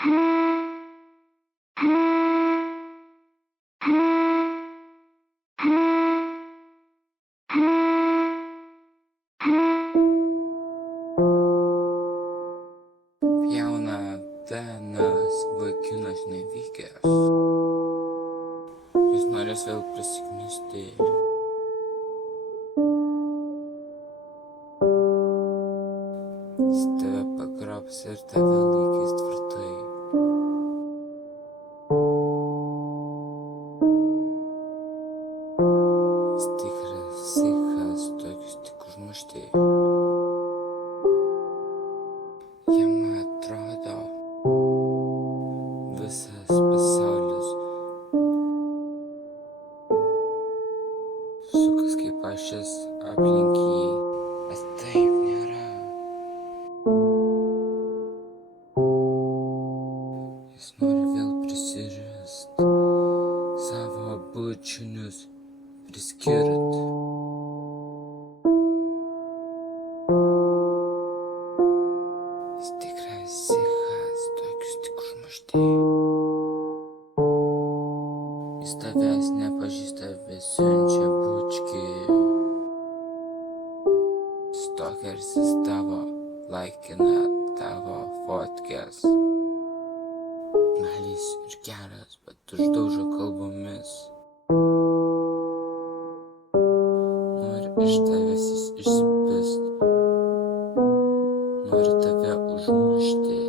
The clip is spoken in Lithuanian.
Vienas vaikinas nevykęs. Jis norės vėl prisiknisti. Jis tave pagrobs ir tave laikys tvirtai. Jis tikras psichas, tokius tik užmušti. Jam atrodo, visas pasaulis sukas kaip ašis aplink jį, bet taip nėra. Jis nori vėl prisirišt savo bučinius priskirt. Jis tikras psichas, tokius tik užmušti. Jis tavęs nepažįsta, vis siunčia bučkį. Stalkersis tavo, laikina tavo fotkes. Gal jis ir geras, bet uždaužo kalbomis. Nori iš tavęs išsipist. Nori tave užmušti.